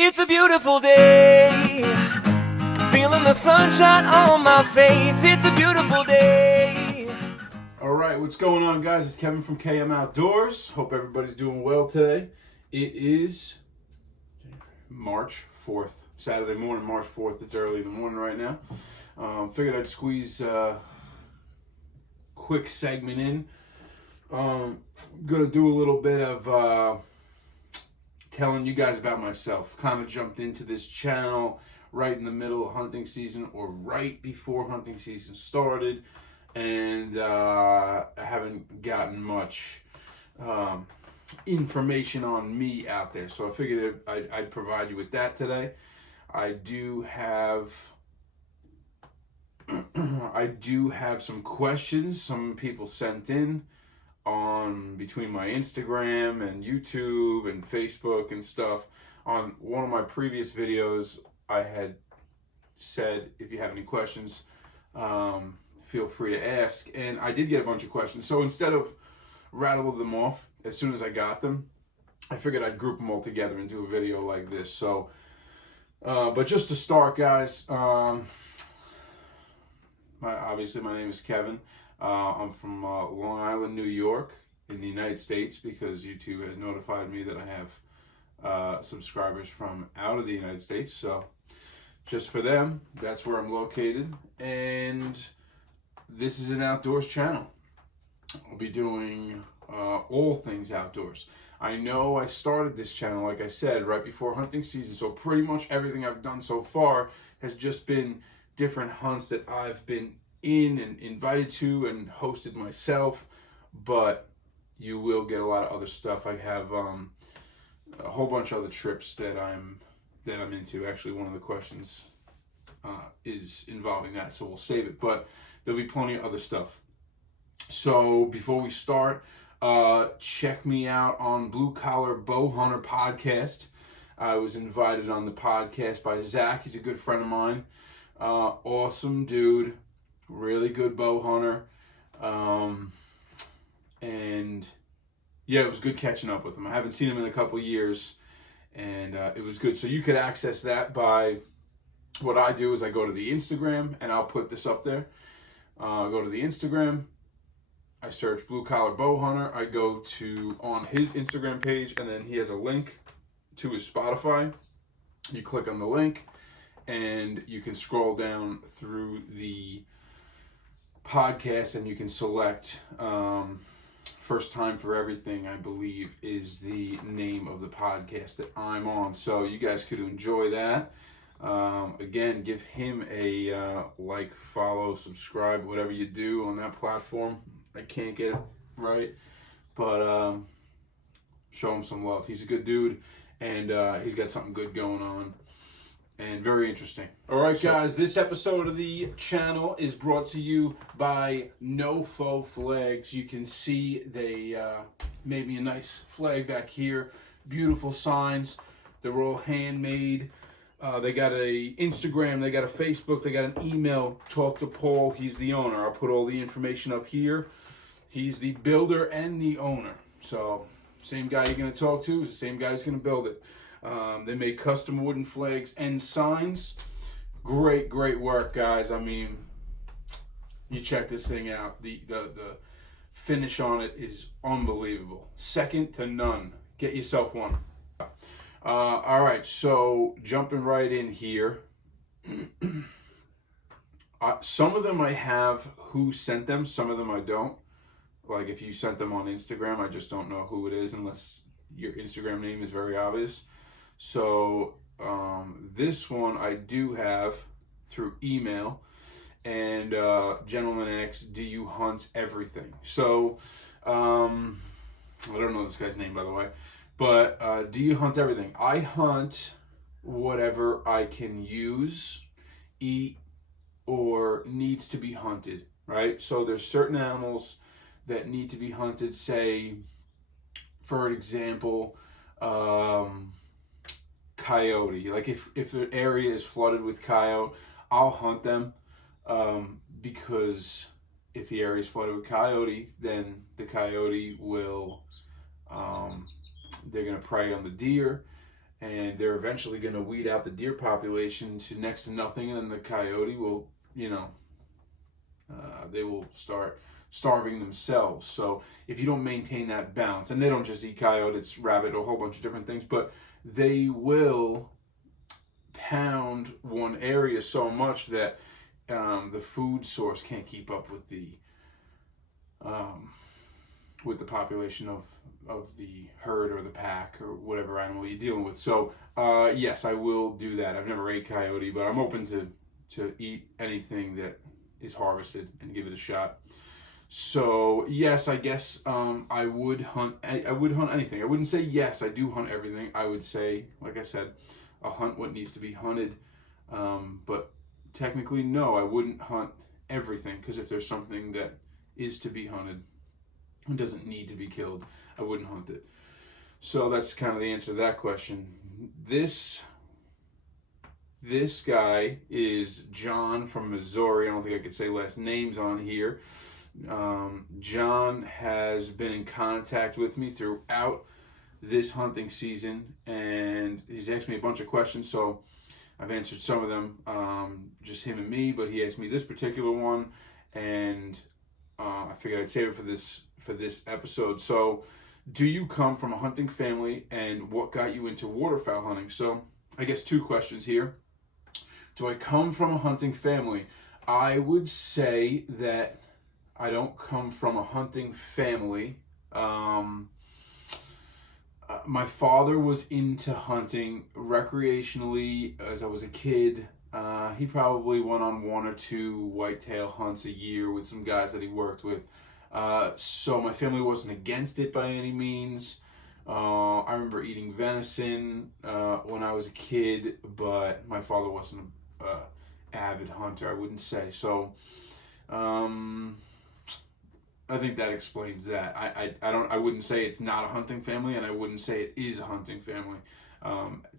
It's a beautiful day, feeling the sunshine on my face. It's a beautiful day. All right, what's going on, guys? It's Kevin from KM Outdoors. Hope everybody's doing well today. It is March 4th, Saturday morning, March 4th. It's early in the morning right now. Figured I'd squeeze a quick segment in. Gonna do a little bit of telling you guys about myself. Kind of jumped into this channel right in the middle of hunting season or right before hunting season started, and I haven't gotten much information on me out there, so I figured I'd provide you with that today. I do have some questions some people sent in on between my Instagram and YouTube and Facebook and stuff. On one of my previous videos, I had said if you have any questions, feel free to ask, and I did get a bunch of questions. So instead of rattle them off as soon as I got them, I figured I'd group them all together and do a video like this. So, but just to start, guys, obviously my name is Kevin. I'm from Long Island, New York, in the United States, because YouTube has notified me that I have subscribers from out of the United States. So just for them, that's where I'm located. And this is an outdoors channel. I'll be doing all things outdoors. I know I started this channel, like I said, right before hunting season. So pretty much everything I've done so far has just been different hunts that I've been in and invited to and hosted myself, but you will get a lot of other stuff. I have a whole bunch of other trips that I'm into. Actually, one of the questions is involving that, so we'll save it, but there'll be plenty of other stuff. So before we start, check me out on Blue Collar Bow Hunter podcast. I was invited on the podcast by Zach. He's a good friend of mine. Awesome dude, really good bow hunter, and yeah, it was good catching up with him. I haven't seen him in a couple years, and it was good. So you could access that by, what I do is I go to the Instagram, and I'll put this up there. Go to the Instagram, I search Blue Collar Bow Hunter, I go to on his Instagram page, and then he has a link to his Spotify. You click on the link, and you can scroll down through the podcast, and you can select First Time for Everything, I believe, is the name of the podcast that I'm on. So you guys could enjoy that. Again, give him a like, follow, subscribe, whatever you do on that platform. I can't get it right, but show him some love. He's a good dude, and he's got something good going on. And very interesting. All right, guys, this episode of the channel is brought to you by No Faux Flags. You can see they made me a nice flag back here. Beautiful signs. They're all handmade. They got a Instagram, they got a Facebook, they got an email. Talk to Paul. He's the owner. I'll put all the information up here. He's the builder and the owner. So, same guy you're going to talk to is the same guy who's going to build it. They make custom wooden flags and signs. Great work, guys. I mean, you check this thing out. The finish on it is unbelievable. Second to none. Get yourself one. All right, so jumping right in here. Some of them I have who sent them. Some of them I don't. Like if you sent them on Instagram, I just don't know who it is unless your Instagram name is very obvious. So this one I do have through email, and gentleman asks, do you hunt everything? So I don't know this guy's name, by the way, but do you hunt everything? I hunt whatever I can use, eat, or needs to be hunted, right? So there's certain animals that need to be hunted, say, for example, coyote. Like if the area is flooded with coyote, I'll hunt them, because if the area is flooded with coyote, then the coyote will, they're going to prey on the deer, and they're eventually going to weed out the deer population to next to nothing, and then the coyote will, they will start starving themselves. So if you don't maintain that balance, and they don't just eat coyote, it's rabbit, a whole bunch of different things, but they will pound one area so much that the food source can't keep up with the population of the herd or the pack or whatever animal you're dealing with. So yes, I will do that. I've never ate coyote, but I'm open to eat anything that is harvested and give it a shot. So yes, I guess I would hunt. I would hunt anything. I wouldn't say yes, I do hunt everything. I would say, like I said, I'll hunt what needs to be hunted. But technically, no, I wouldn't hunt everything, because if there's something that is to be hunted and doesn't need to be killed, I wouldn't hunt it. So that's kind of the answer to that question. This guy is John from Missouri. I don't think I could say last names on here. John has been in contact with me throughout this hunting season, and he's asked me a bunch of questions, so I've answered some of them, just him and me, but he asked me this particular one, and I figured I'd save it for this episode. So, do you come from a hunting family, and what got you into waterfowl hunting? So, I guess two questions here. Do I come from a hunting family? I would say that I don't come from a hunting family. My father was into hunting recreationally as I was a kid. He probably went on 1 or 2 whitetail hunts a year with some guys that he worked with. So my family wasn't against it by any means. I remember eating venison when I was a kid, but my father wasn't an avid hunter, I wouldn't say. So I think that explains that. I wouldn't say it's not a hunting family, and I wouldn't say it is a hunting family.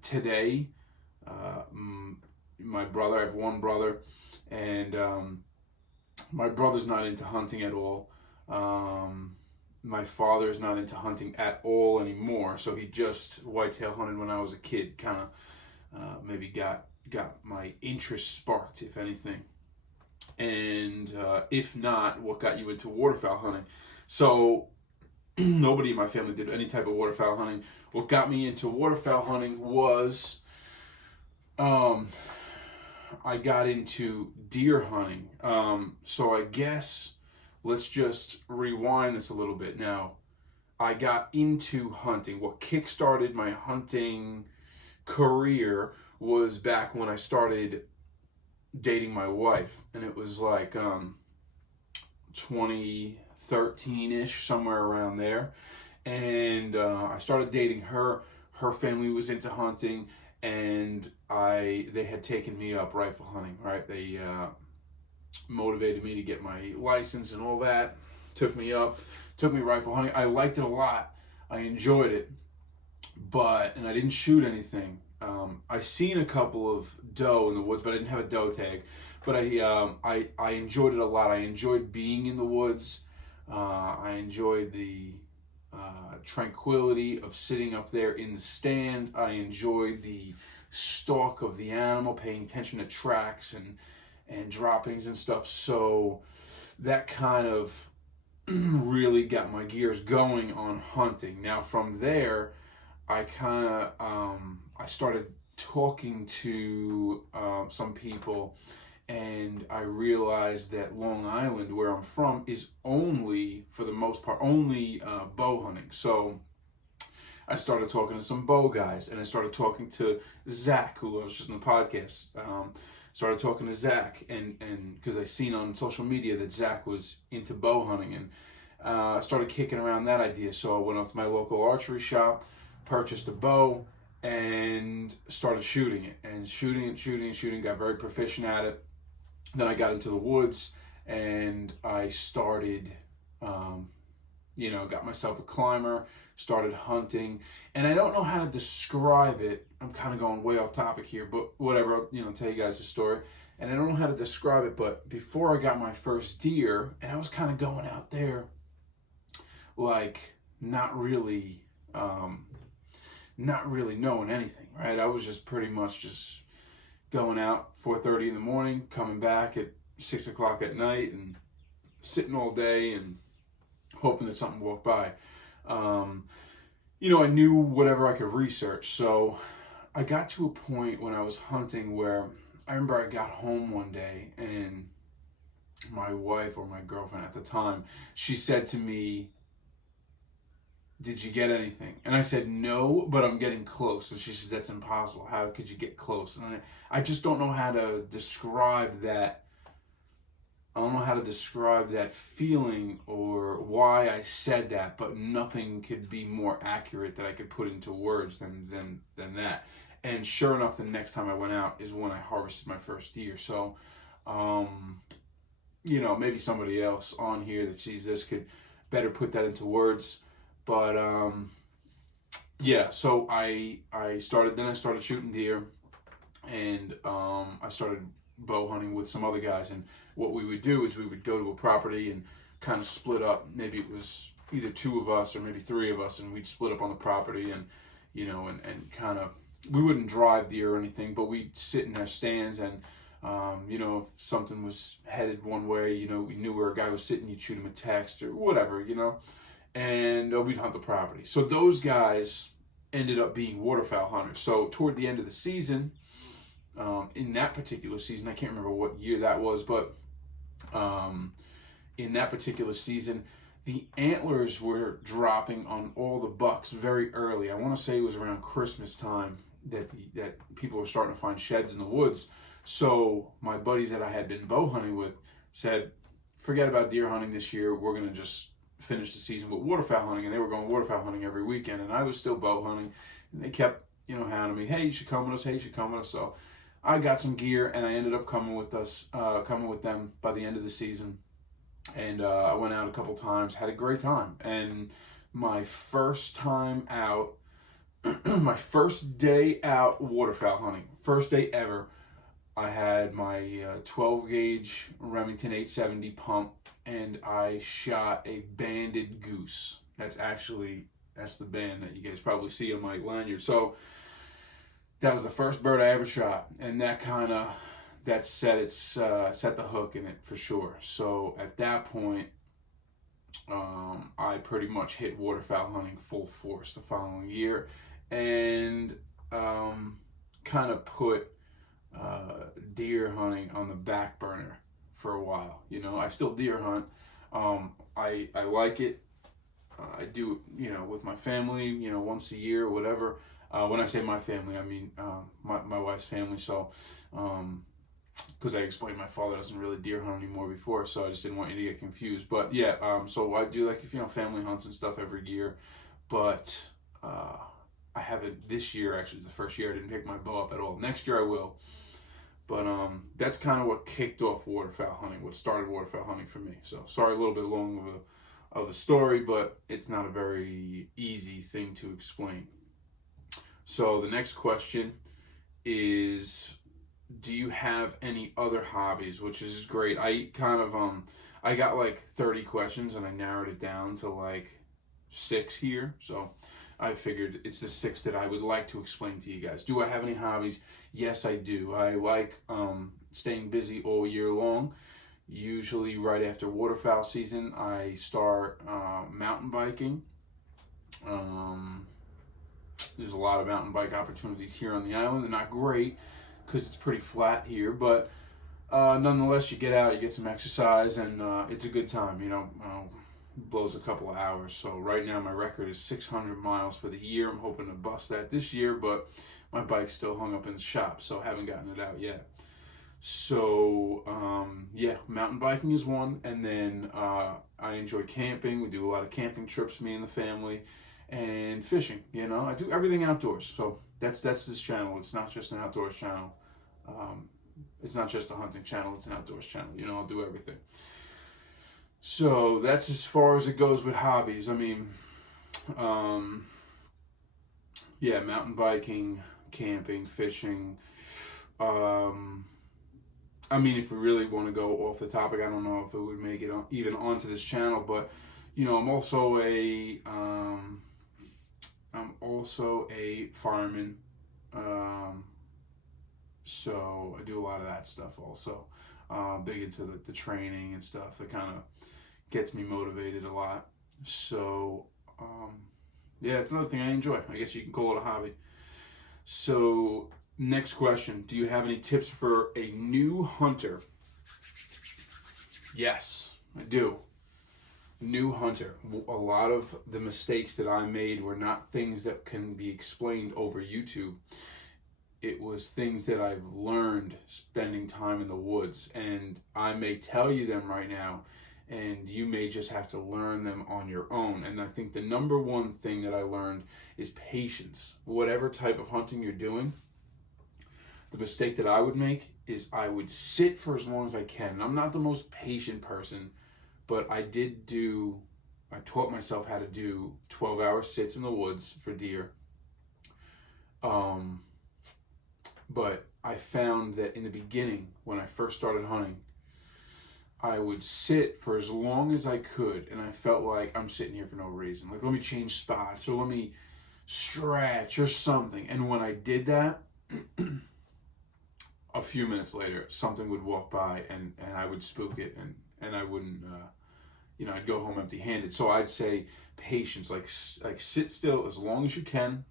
Today, my brother, I have one brother, and my brother's not into hunting at all. My father's not into hunting at all anymore, so he just whitetail hunted when I was a kid, kind of maybe got my interest sparked, if anything. And if not, what got you into waterfowl hunting? So nobody in my family did any type of waterfowl hunting. What got me into waterfowl hunting was I got into deer hunting. So I guess let's just rewind this a little bit. Now, I got into hunting. What kickstarted my hunting career was back when I started dating my wife, and it was like 2013-ish, somewhere around there. And I started dating her. Her family was into hunting, and they had taken me up rifle hunting, right? They motivated me to get my license and all that, took me rifle hunting. I liked it a lot. I enjoyed it, and I didn't shoot anything. I seen a couple of doe in the woods, but I didn't have a doe tag. But I enjoyed it a lot. I enjoyed being in the woods. I enjoyed the tranquility of sitting up there in the stand. I enjoyed the stalk of the animal, paying attention to tracks and droppings and stuff. So that kind of really got my gears going on hunting. Now from there, I started talking to some people, and I realized that Long Island, where I'm from, is only, for the most part, bow hunting. So I started talking to some bow guys, and I started talking to Zach, who I was just on the podcast. Started talking to Zach, and because I seen on social media that Zach was into bow hunting, and I started kicking around that idea. So I went up to my local archery shop, purchased a bow, and started shooting it, and shooting, got very proficient at it. Then I got into the woods, and I started, got myself a climber, started hunting, and I don't know how to describe it. I'm kind of going way off topic here, but whatever, I'll tell you guys the story. And I don't know how to describe it, but before I got my first deer, and I was kind of going out there, like, not really not really knowing anything, right? I was just pretty much just going out 4:30 in the morning, coming back at 6 o'clock at night, and sitting all day and hoping that something walked by. I knew whatever I could research. So I got to a point when I was hunting where I remember I got home one day and my wife, or my girlfriend at the time, she said to me, "Did you get anything?" And I said, "No, but I'm getting close." And she said, "That's impossible. How could you get close?" And I just don't know how to describe that. I don't know how to describe that feeling or why I said that, but nothing could be more accurate that I could put into words than that. And sure enough, the next time I went out is when I harvested my first deer. So, maybe somebody else on here that sees this could better put that into words. But so I started shooting deer, and I started bow hunting with some other guys. And what we would do is we would go to a property and kind of split up. Maybe it was either two of us or maybe three of us, and we'd split up on the property, and and kind of, we wouldn't drive deer or anything, but we'd sit in our stands, and if something was headed one way, we knew where a guy was sitting, you'd shoot him a text or whatever, and we'd hunt the property. So those guys ended up being waterfowl hunters. So toward the end of the season, in that particular season, I can't remember what year that was, but in that particular season, the antlers were dropping on all the bucks very early. I want to say it was around Christmas time that people were starting to find sheds in the woods. So my buddies that I had been bow hunting with said, "Forget about deer hunting this year. We're going to just finish the season with waterfowl hunting." And they were going waterfowl hunting every weekend, and I was still bow hunting. And they kept, hounding me, "Hey, you should come with us. Hey, you should come with us." So I got some gear, and I ended up coming with them by the end of the season. And I went out a couple times, had a great time. And my first time out, my first day out waterfowl hunting, first day ever, I had my 12 gauge Remington 870 pump, and I shot a banded goose. That's the band that you guys probably see on my lanyard. So that was the first bird I ever shot, and that set the hook in it for sure. So at that point, I pretty much hit waterfowl hunting full force the following year, and kind of put deer hunting on the back burner for a while. I still deer hunt. I like it. I do it, with my family, once a year or whatever. When I say my family, I mean my wife's family. So, because I explained my father doesn't really deer hunt anymore before, so I just didn't want you to get confused. But yeah, so I do family hunts and stuff every year. But I haven't this year. Actually, the first year I didn't pick my bow up at all. Next year I will. But that's kind of what kicked off waterfowl hunting, what started waterfowl hunting for me. So sorry, a little bit long of a story, but it's not a very easy thing to explain. So the next question is, do you have any other hobbies? Which is great. I kind of I got 30 questions, and I narrowed it down to 6 here. So I figured it's the 6 that I would like to explain to you guys. Do I have any hobbies? Yes, I do. I like staying busy all year long. Usually right after waterfowl season, I start mountain biking. There's a lot of mountain bike opportunities here on the island. They're not great because it's pretty flat here, but nonetheless, you get out, you get some exercise, and it's a good time. Blows a couple of hours. So right now my record is 600 miles for the year. I'm hoping to bust that this year, but my bike's still hung up in the shop, so I haven't gotten it out yet. So mountain biking is one, and then I enjoy camping. We do a lot of camping trips, me and the family, and fishing. I do everything outdoors. So that's this channel. It's not just an outdoors channel. It's not just a hunting channel. It's an outdoors channel. I'll do everything. So that's as far as it goes with hobbies. I mean, mountain biking, camping, fishing. If we really want to go off the topic, I don't know if it would make it even onto this channel, but I'm also I'm also a fireman. So I do a lot of that stuff also. Big into the training and stuff that kind of gets me motivated a lot. So, yeah, it's another thing I enjoy. I guess you can call it a hobby. So, next question. Do you have any tips for a new hunter? Yes, I do. New hunter. A lot of the mistakes that I made were not things that can be explained over YouTube. It was things that I've learned spending time in the woods, and I may tell you them right now, and you may just have to learn them on your own. And I think the number one thing that I learned is patience. Whatever type of hunting you're doing, the mistake that I would make is I would sit for as long as I can. And I'm not the most patient person, but I taught myself how to do 12-hour sits in the woods for deer. But I found that in the beginning, when I first started hunting, I would sit for as long as I could, and I felt like I'm sitting here for no reason. Like, let me change spots, or let me stretch, or something. And when I did that, a few minutes later, something would walk by, and I would spook it, and I wouldn't, I'd go home empty-handed. So I'd say patience, like sit still as long as you can,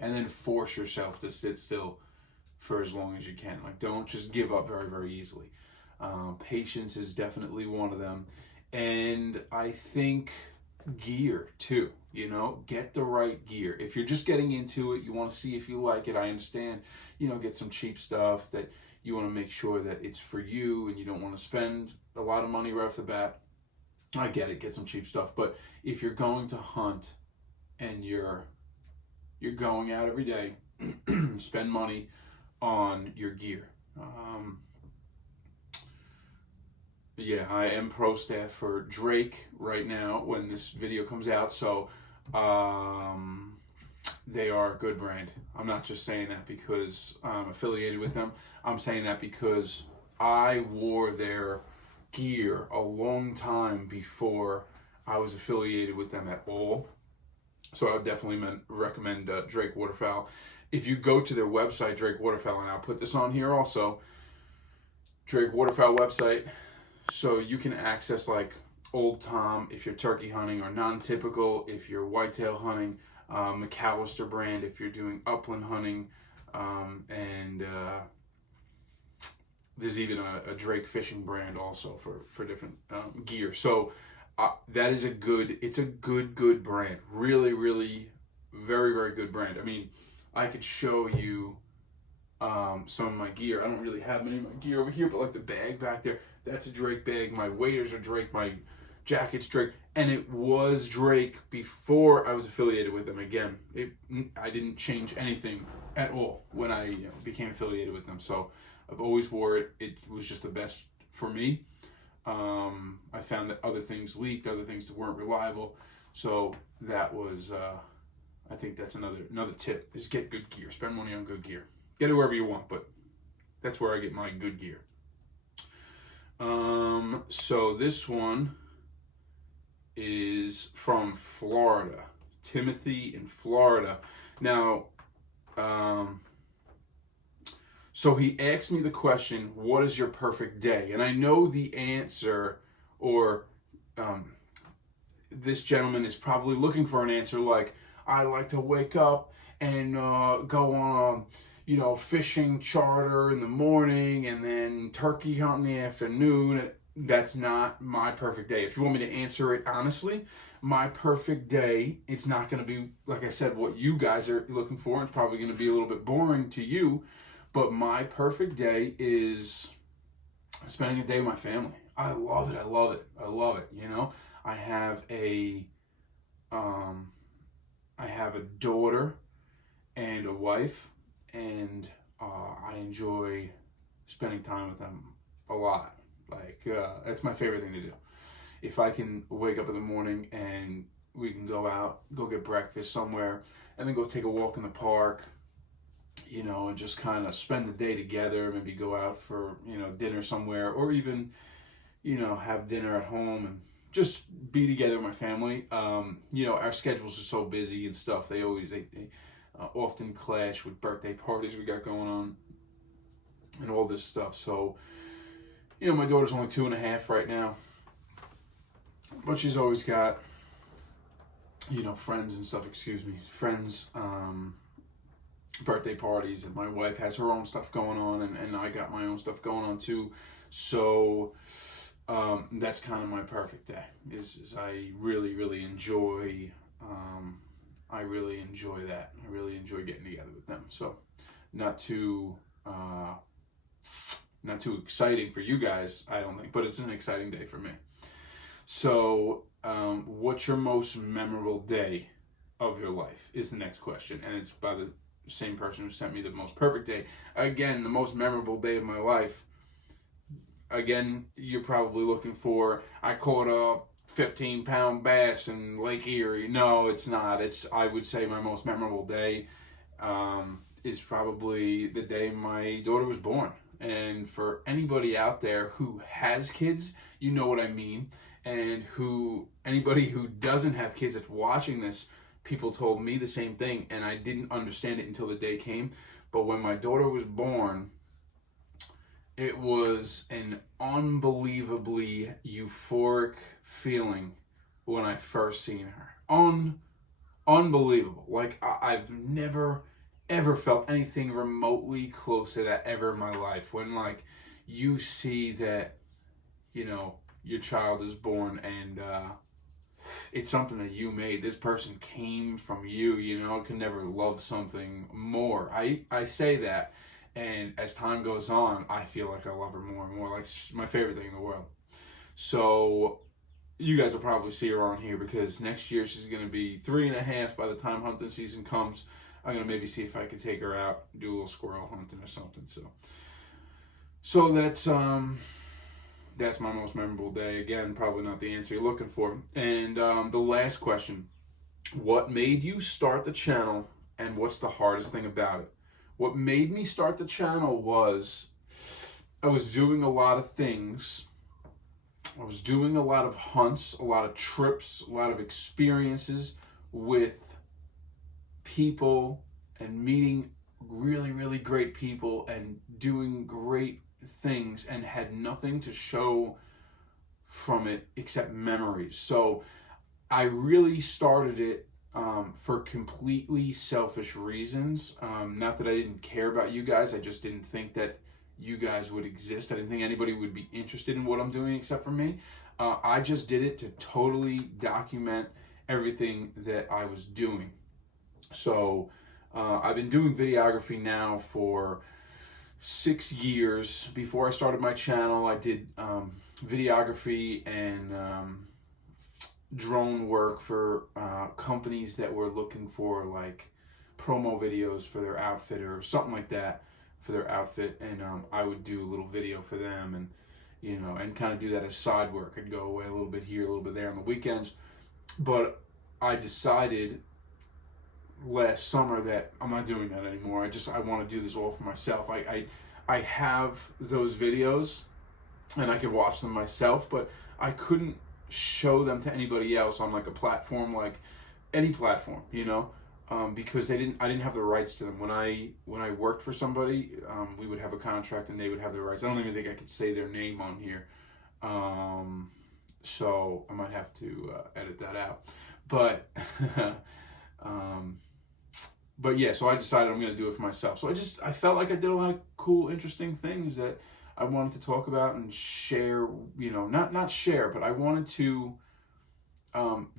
and then force yourself to sit still for as long as you can. Like, don't just give up very, very easily. Patience is definitely one of them. And I think gear too, get the right gear. If you're just getting into it, you want to see if you like it, I understand, get some cheap stuff that you want to make sure that it's for you, and you don't want to spend a lot of money right off the bat. I get it, get some cheap stuff. But if you're going to hunt and you're going out every day, spend money on your gear. Yeah, I am pro staff for Drake right now when this video comes out, so they are a good brand. I'm not just saying that because I'm affiliated with them. I'm saying that because I wore their gear a long time before I was affiliated with them at all. So I would definitely recommend Drake Waterfowl. If you go to their website, Drake Waterfowl, and I'll put this on here also, Drake Waterfowl website, so you can access like Old Tom if you're turkey hunting, or Non-Typical if you're whitetail hunting, McAllister brand if you're doing upland hunting, and there's even a Drake fishing brand also for different gear. So that is it's a good brand. Really, really, very, very good brand. I mean, I could show you some of my gear. I don't really have many of my gear over here, but like the bag back there, that's a Drake bag. My waders are Drake. My jacket's Drake. And it was Drake before I was affiliated with them. Again, I didn't change anything at all when I became affiliated with them. So I've always wore it. It was just the best for me. I found that other things leaked, other things that weren't reliable. So that was, I think that's another tip, is get good gear. Spend money on good gear. Get it wherever you want, but that's where I get my good gear. So this one is from Florida. Timothy in Florida. Now, so he asked me the question, what is your perfect day? And I know the answer, or this gentleman is probably looking for an answer like, I like to wake up and go on fishing charter in the morning and then turkey hunt in the afternoon. That's not my perfect day. If you want me to answer it honestly, my perfect day, it's not going to be, like I said, what you guys are looking for. It's probably going to be a little bit boring to you, but my perfect day is spending a day with my family. I love it. I love it. I love it. I have a daughter and a wife, and I enjoy spending time with them a lot. Like, that's my favorite thing to do. If I can wake up in the morning and we can go out, go get breakfast somewhere, and then go take a walk in the park, and just kind of spend the day together, maybe go out for, dinner somewhere, or even, have dinner at home and just be together with my family. You know, our schedules are so busy and stuff. They often clash with birthday parties we got going on and all this stuff. So, you know, my daughter's only 2.5 right now, but she's always got, you know, friends and stuff. Friends. Birthday parties, and my wife has her own stuff going on, and I got my own stuff going on too. So that's kind of my perfect day. Is I really enjoy I really enjoy that. I really enjoy getting together with them. So not too exciting for you guys, I don't think, but it's an exciting day for me. So what's your most memorable day of your life is the next question, and it's by the same person who sent me the most perfect day. Again, the most memorable day of my life. Again, you're probably looking for, I caught a 15-pound bass in Lake Erie. No, it's not. I would say my most memorable day is probably the day my daughter was born. And for anybody out there who has kids, you know what I mean. And anybody who doesn't have kids that's watching this, people told me the same thing, and I didn't understand it until the day came. But when my daughter was born, it was an unbelievably euphoric feeling when I first seen her. Unbelievable. Like, I've never, ever felt anything remotely close to that ever in my life. When, like, you see that, you know, your child is born, and it's something that you made. This person came from you, you know. Can never love something more. I say that, and as time goes on, I feel like I love her more and more. Like, it's my favorite thing in the world. So you guys will probably see her on here, because next year she's going to be 3.5 by the time hunting season comes. I'm going to maybe see if I can take her out, do a little squirrel hunting or something. So that's my most memorable day. Again, probably not the answer you're looking for. And the last question, what made you start the channel, and what's the hardest thing about it? What made me start the channel was I was doing a lot of things. I was doing a lot of hunts, a lot of trips, a lot of experiences with people, and meeting really great people, and doing great things, and had nothing to show from it except memories. So I really started it for completely selfish reasons. Not that I didn't care about you guys, I just didn't think that you guys would exist. I didn't think anybody would be interested in what I'm doing except for me. I just did it to totally document everything that I was doing. So I've been doing videography now for 6 years. Before I started my channel, I did videography and drone work for companies that were looking for, like, promo videos for their outfit or something like that for their outfit, and I would do a little video for them, and you know, and kind of do that as side work. I'd go away a little bit here, a little bit there on the weekends. But I decided last summer that I'm not doing that anymore. I want to do this all for myself. I have those videos and I could watch them myself, but I couldn't show them to anybody else on, like, a platform, like any platform, you know, because I didn't have the rights to them. When I worked for somebody, we would have a contract and they would have the rights. I don't even think I could say their name on here, so I might have to edit that out. But but yeah, so I decided I'm going to do it for myself. So I felt like I did a lot of cool, interesting things that I wanted to talk about and share, you know, not share, but I wanted to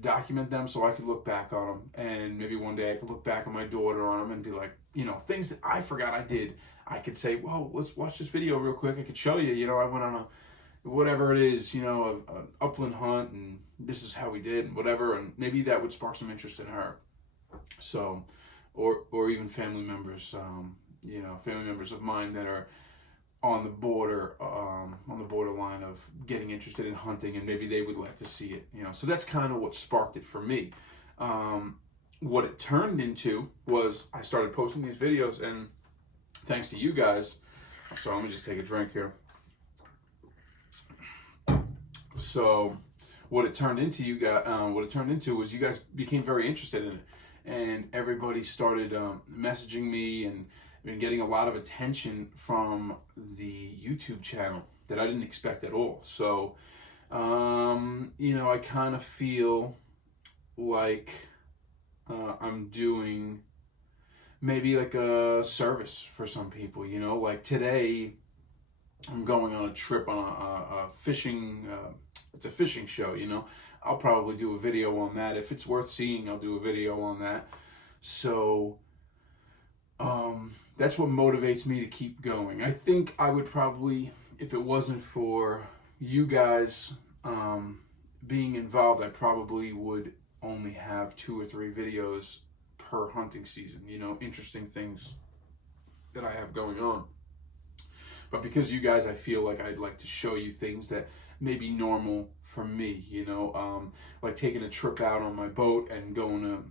document them so I could look back on them. And maybe one day I could look back on my daughter on them and be like, you know, things that I forgot I did. I could say, well, let's watch this video real quick. I could show you, you know, I went on whatever it is, you know, an upland hunt, and this is how we did, and whatever. And maybe that would spark some interest in her. So, or even family members, you know, family members of mine that are on the borderline of getting interested in hunting, and maybe they would like to see it, you know. So that's kind of what sparked it for me. What it turned into was I started posting these videos, and thanks to you guys, so let me just take a drink here. So what it turned into, was you guys became very interested in it, and everybody started messaging me and been getting a lot of attention from the YouTube channel that I didn't expect at all. So, I kind of feel like I'm doing maybe like a service for some people, like today I'm going on a trip on a fishing, it's a fishing show, I'll probably do a video on that. If it's worth seeing, I'll do a video on that. So, that's what motivates me to keep going. I think I would probably, if it wasn't for you guys being involved, I probably would only have 2 or 3 videos per hunting season, interesting things that I have going on. But because you guys, I feel like I'd like to show you things that may be normal for me, like taking a trip out on my boat and going to,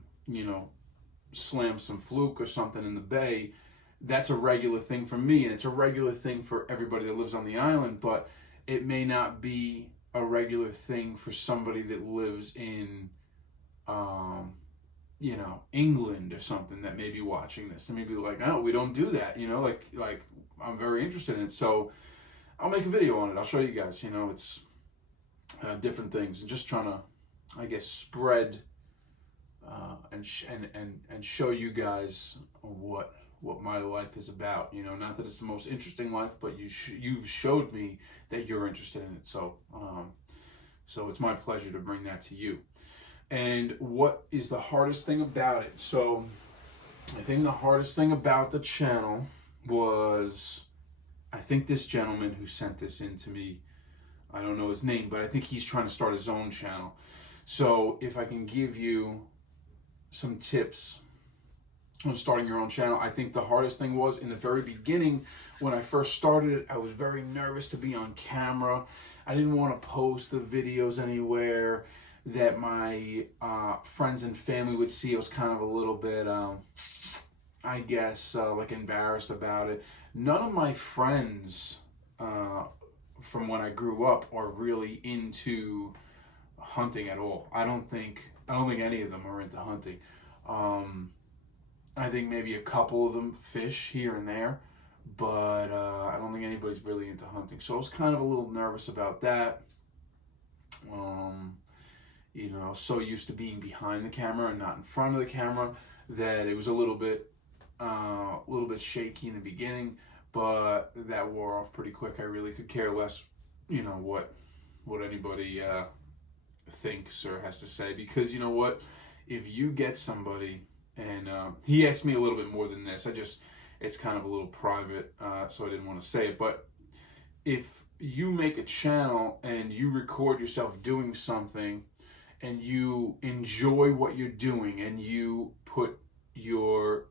slam some fluke or something in the bay. That's a regular thing for me, and it's a regular thing for everybody that lives on the island, but it may not be a regular thing for somebody that lives in England or something that may be watching this. They may be like, no, we don't do that, like I'm very interested in it. So I'll make a video on it. I'll show you guys, it's different things, and just trying to, I guess, spread and show you guys what my life is about. Not that it's the most interesting life, but you've showed me that you're interested in it. So so it's my pleasure to bring that to you. And what is the hardest thing about it? So I think the hardest thing about the channel was, I think this gentleman who sent this in to me, I don't know his name, but I think he's trying to start his own channel. So if I can give you some tips on starting your own channel, I think the hardest thing was in the very beginning when I first started it. I was very nervous to be on camera. I didn't want to post the videos anywhere that my friends and family would see. I was kind of a little bit, I guess, like embarrassed about it. None of my friends from when I grew up are really into hunting at all. I don't think any of them are into hunting. I think maybe a couple of them fish here and there, but I don't think anybody's really into hunting. So I was kind of a little nervous about that. I was so used to being behind the camera and not in front of the camera that it was a little bit shaky in the beginning, but that wore off pretty quick. I really could care less, what anybody thinks or has to say, because if you get somebody, and he asked me a little bit more than this, it's kind of a little private, so I didn't want to say it, but if you make a channel and you record yourself doing something and you enjoy what you're doing and you put your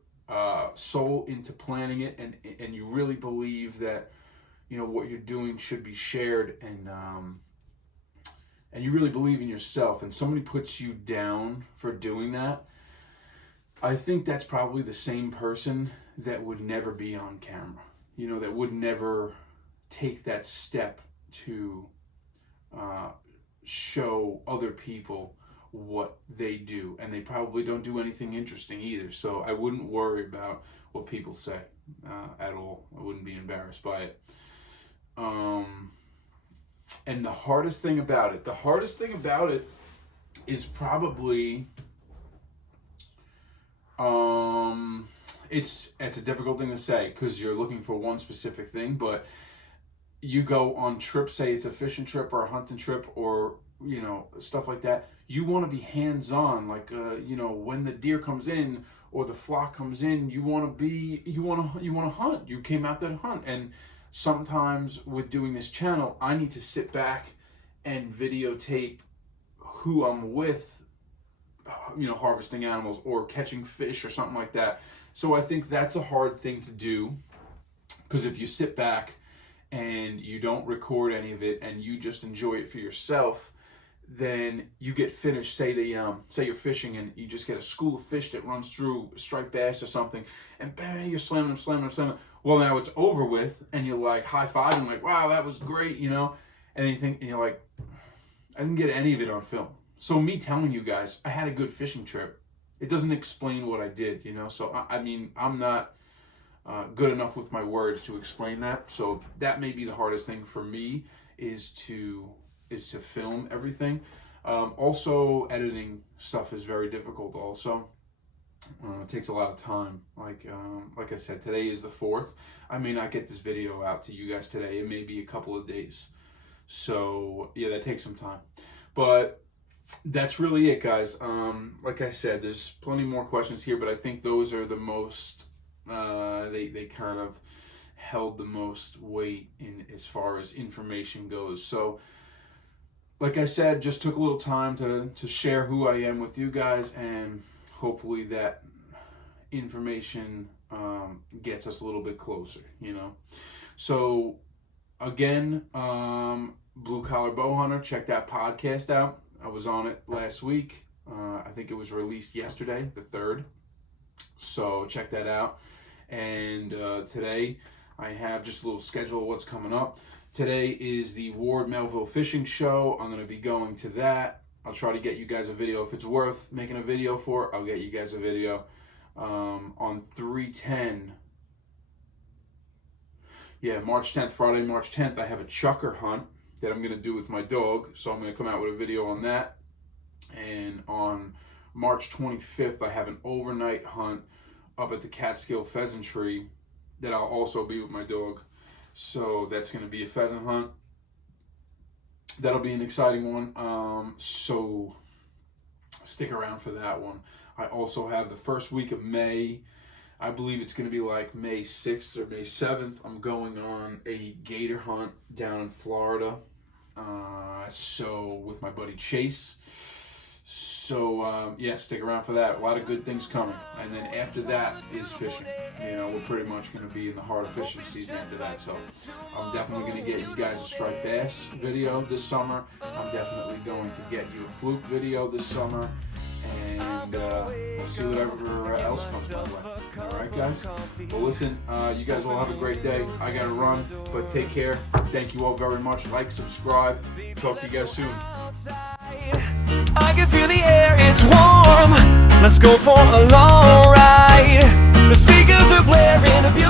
soul into planning it, and you really believe that what you're doing should be shared, and you really believe in yourself, and somebody puts you down for doing that, I think that's probably the same person that would never be on camera, that would never take that step to show other people what they do, and they probably don't do anything interesting either. So I wouldn't worry about what people say at all. I wouldn't be embarrassed by it. And the hardest thing about it is probably it's a difficult thing to say because you're looking for one specific thing, but you go on trips, say it's a fishing trip or a hunting trip or stuff like that, you want to be hands-on, like when the deer comes in or the flock comes in, you want to hunt. You came out there to hunt. And sometimes with doing this channel, I need to sit back and videotape who I'm with, harvesting animals or catching fish or something like that. So I think that's a hard thing to do, because if you sit back and you don't record any of it and you just enjoy it for yourself, then you get finished, say you're fishing and you just get a school of fish that runs through striped bass or something, and bang, you're slamming them. Well, now it's over with, and you're like high-fiving, like, wow, that was great, and then you think, and you're like, I didn't get any of it on film. So me telling you guys I had a good fishing trip, it doesn't explain what I did, you know. So I mean, I'm not good enough with my words to explain that. So that may be the hardest thing for me is to film everything. Also, editing stuff is very difficult. Also, it takes a lot of time. Like I said, today is the 4th. I may not get this video out to you guys today. It may be a couple of days. So yeah, that takes some time. But that's really it, guys. Like I said, there's plenty more questions here, but I think those are the most. They kind of held the most weight in as far as information goes. So, like I said, just took a little time to share who I am with you guys, and hopefully that information gets us a little bit closer, you know. So again, Blue Collar Bow Hunter, check that podcast out. I was on it last week. I think it was released yesterday, the 3rd. So check that out. And today I have just a little schedule of what's coming up. Today is the Ward Melville Fishing Show. I'm going to be going to that. I'll try to get you guys a video. If it's worth making a video for, I'll get you guys a video. On 3/10. Yeah, March 10th, Friday, March 10th, I have a chucker hunt that I'm going to do with my dog. So I'm going to come out with a video on that. And on March 25th, I have an overnight hunt up at the Catskill Pheasantry that I'll also be with my dog. So that's going to be a pheasant hunt. That'll be an exciting one. So stick around for that one. I also have the first week of May. I believe it's going to be like May 6th or May 7th. I'm going on a gator hunt down in Florida. So with my buddy Chase. So, yeah, stick around for that. A lot of good things coming. And then after that is fishing. You know, we're pretty much going to be in the heart of fishing season after that. So I'm definitely going to get you guys a striped bass video this summer. I'm definitely going to get you a fluke video this summer. And we'll see whatever else comes my way. All right, guys? Well, listen, you guys all have a great day. I got to run, but take care. Thank you all very much. Like, subscribe. Talk to you guys soon. I can feel the air, it's warm. Let's go for a long ride. The speakers are blaring a beautiful